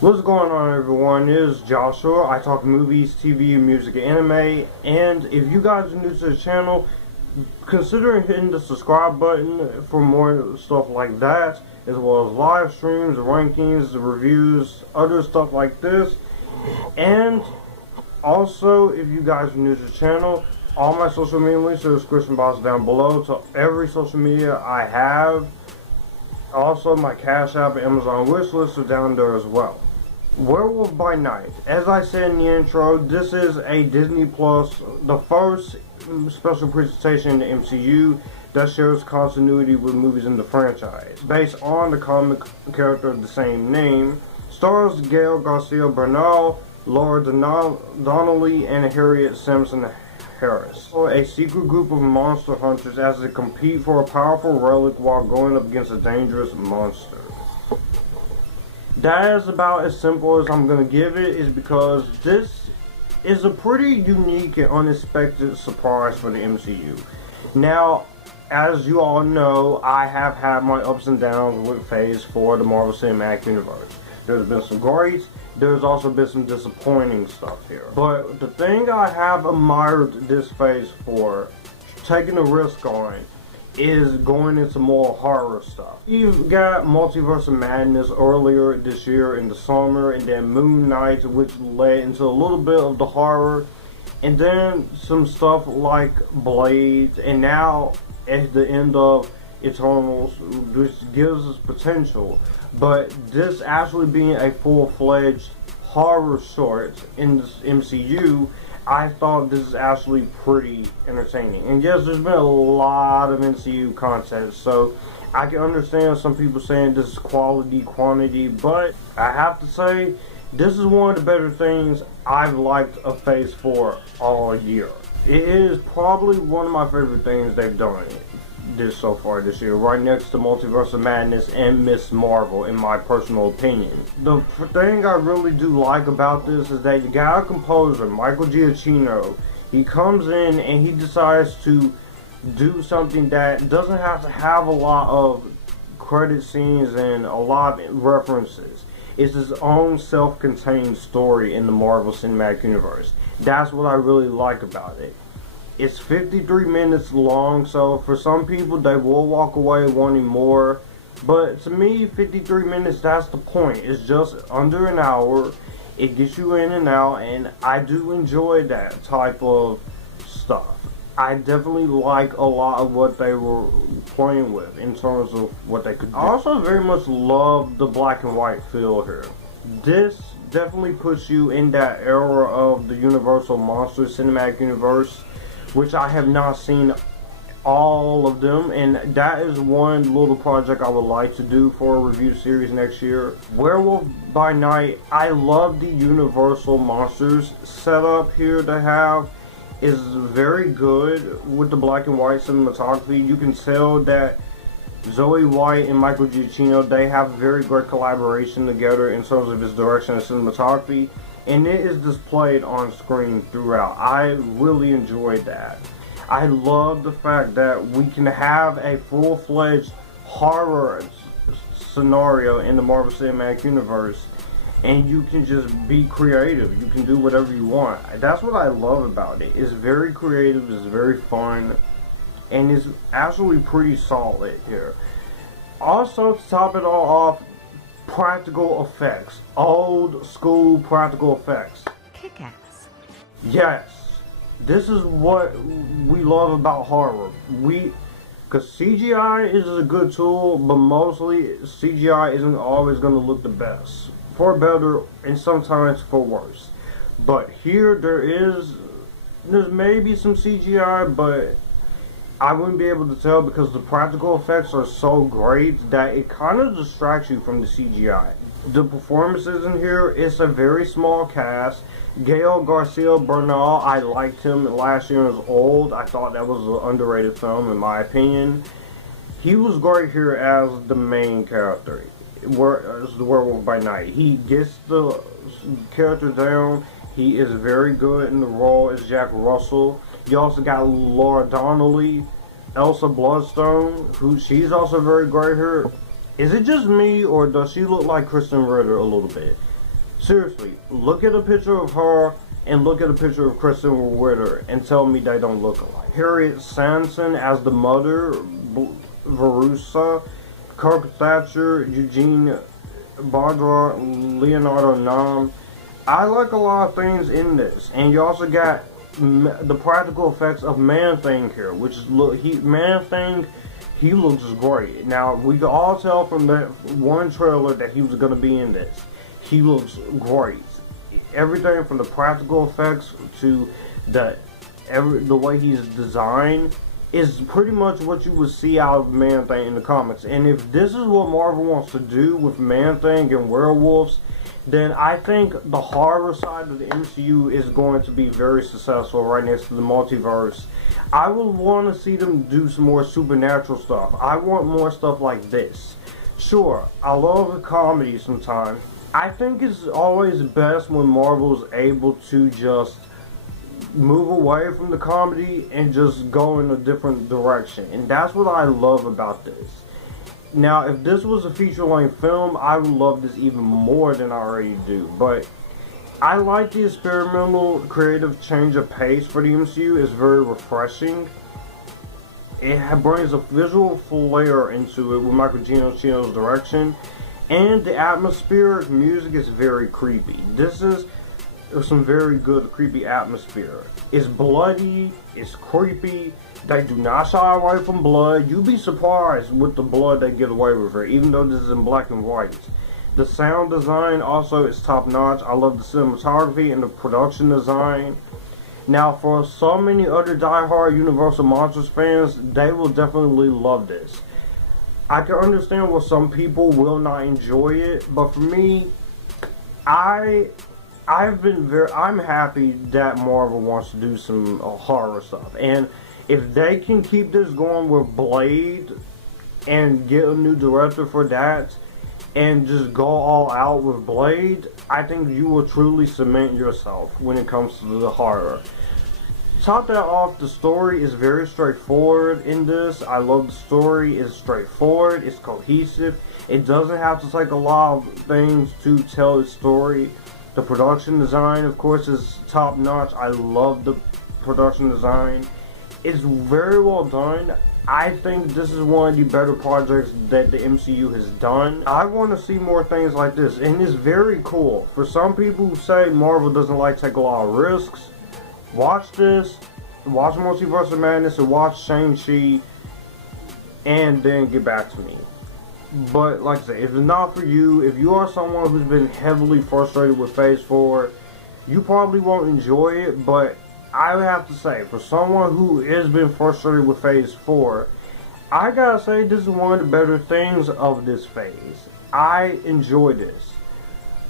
What's going on, everyone? It is Joshua. I talk movies, TV, music, and anime. And if you guys are new to the channel, consider hitting the subscribe button for more stuff like that, as well as live streams, rankings, reviews, other stuff like this. And also, if you guys are new to the channel, all my social media links are in the description box down below to every social media I have. Also, my Cash App and Amazon wishlist are down there as well. Werewolf by Night. As I said in the intro, this is a Disney Plus, the first special presentation in the MCU that shares continuity with movies in the franchise. Based on the comic character of the same name, stars Gael, García, Bernal, Laura Donnelly, and Harriet Sansom. A secret group of monster hunters as they compete for a powerful relic while going up against a dangerous monster. That is about as simple as I'm going to give it, is because this is a pretty unique and unexpected surprise for the MCU. Now, as you all know, I have had my ups and downs with Phase 4 of the Marvel Cinematic Universe. There's been some great, there's also been some disappointing stuff here. But the thing I have admired this Phase 4, taking a risk on, is going into more horror stuff. You've got Multiverse of Madness earlier this year in the summer, and then Moon Knight, which led into a little bit of the horror, and then some stuff like Blades, and now at the end of Eternals, which gives us potential. But this actually being a full-fledged horror short in this MCU, I thought this is actually pretty entertaining. And yes, there's been a lot of MCU content, so I can understand some people saying this is quality, quantity, but I have to say, this is one of the better things I've liked of Phase 4 all year. It is probably one of my favorite things they've done so far this year, right next to Multiverse of Madness and Miss Marvel, in my personal opinion. The thing I really do like about this is that you got a composer, Michael Giacchino. He comes in and he decides to do something that doesn't have to have a lot of credit scenes and a lot of references. It's his own self-contained story in the Marvel Cinematic Universe. That's what I really like about it. It's 53 minutes long, so for some people they will walk away wanting more. But to me, 53 minutes, that's the point. It's just under an hour. It gets you in and out, and I do enjoy that type of stuff. I definitely like a lot of what they were playing with in terms of what they could do. I also very much love the black and white feel here. This definitely puts you in that era of the Universal Monsters Cinematic Universe, which I have not seen all of them, and that is one little project I would like to do for a review series next year. Werewolf by Night, I love the Universal Monsters setup here they have. Is very good with the black and white cinematography. You can tell that Zoe White and Michael Giacchino, they have very great collaboration together in terms of his direction and cinematography. And it is displayed on screen throughout. I really enjoyed that. I love the fact that we can have a full-fledged horror scenario in the Marvel Cinematic Universe, and you can just be creative. You can do whatever you want. That's what I love about it. It's very creative, it's very fun, and it's actually pretty solid here. Also, to top it all off, practical effects. Old school practical effects. Kick-ass. Yes. This is what we love about horror. Because CGI is a good tool, but mostly CGI isn't always going to look the best. For better, and sometimes for worse. But here there's maybe some CGI, but I wouldn't be able to tell because the practical effects are so great that it kind of distracts you from the CGI. The performances in here, it's a very small cast. Gael, García, Bernal, I liked him last year as Old. I thought that was an underrated film in my opinion. He was great here as the main character, as the Werewolf by Night. He gets the character down. He is very good in the role as Jack Russell. You also got Laura Donnelly, Elsa Bloodstone, she's also very great here. Is it just me, or does she look like Kristen Ritter a little bit? Seriously, look at a picture of her and look at a picture of Kristen Witter and tell me they don't look alike. Harriet Sansom as the mother, Verusa, Kirk Thatcher, Eugene Bardra, Leonardo Nam. I like a lot of things in this, and you also got the practical effects of Man-Thing here, which is Man-Thing. He looks great. Now we can all tell from that one trailer that he was going to be in this. He looks great. Everything from the practical effects to the way he's designed is pretty much what you would see out of Man-Thing in the comics. And if this is what Marvel wants to do with Man-Thing and Werewolves, then I think the horror side of the MCU is going to be very successful right next to the multiverse. I would want to see them do some more supernatural stuff. I want more stuff like this. Sure, I love a comedy sometimes. I think it's always best when Marvel's able to just move away from the comedy and just go in a different direction. And that's what I love about this. Now, if this was a feature-length film, I would love this even more than I already do. But I like the experimental, creative change of pace for the MCU. It's very refreshing. It brings a visual flair into it with Michael Giacchino's direction. And the atmospheric music is very creepy. This is some very good creepy atmosphere. It's bloody, it's creepy. They do not shy away from blood. You'd be surprised with the blood they get away with here, even though this is in black and white. The sound design also is top notch. I love the cinematography and the production design. Now, for so many other die-hard Universal Monsters fans, they will definitely love this. I can understand why some people will not enjoy it, but for me, I'm happy that Marvel wants to do some horror stuff. And if they can keep this going with Blade and get a new director for that and just go all out with Blade, I think you will truly cement yourself when it comes to the horror. Top that off, the story is very straightforward in this. I love the story. It's straightforward. It's cohesive. It doesn't have to take a lot of things to tell its story. The production design, of course, is top notch. I love the production design. It's very well done. I think this is one of the better projects that the MCU has done. I want to see more things like this, and it's very cool. For some people who say Marvel doesn't like to take a lot of risks, watch this, watch Multiverse of Madness, and watch Shang-Chi, and then get back to me. But like I said, if it's not for you, if you are someone who's been heavily frustrated with Phase 4, you probably won't enjoy it, but I would have to say, for someone who has been frustrated with Phase 4, I gotta say this is one of the better things of this phase. I enjoy this.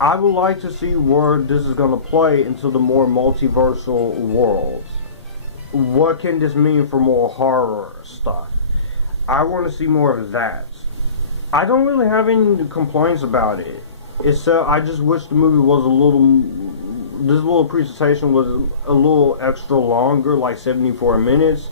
I would like to see where this is gonna play into the more multiversal worlds. What can this mean for more horror stuff? I want to see more of that. I don't really have any complaints about it. I just wish the movie was this little presentation was a little extra longer, like 74 minutes.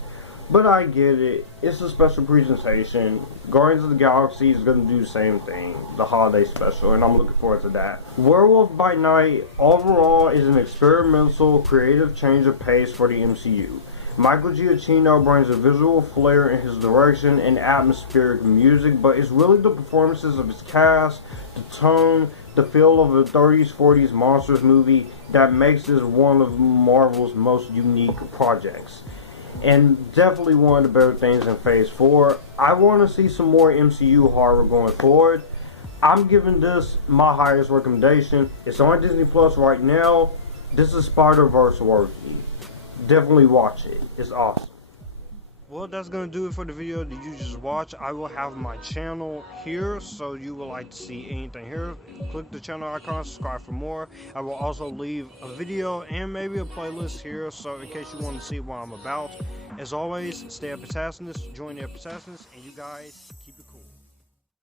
But I get it. It's a special presentation. Guardians of the Galaxy is going to do the same thing, the holiday special, and I'm looking forward to that. Werewolf by Night overall is an experimental, creative change of pace for the MCU. Michael Giacchino brings a visual flair in his direction and atmospheric music, but it's really the performances of his cast, the tone, the feel of a 30s, 40s monsters movie that makes this one of Marvel's most unique projects. And definitely one of the better things in Phase 4. I want to see some more MCU horror going forward. I'm giving this my highest recommendation. It's on Disney Plus right now. This is Spider-Verse worthy. Definitely watch it. It's awesome. Well, that's going to do it for the video that you just watched. I will have my channel here, so you would like to see anything here. Click the channel icon, subscribe for more. I will also leave a video and maybe a playlist here, so in case you want to see what I'm about. As always, stay Epictasticness, join the Epictasticness, and you guys keep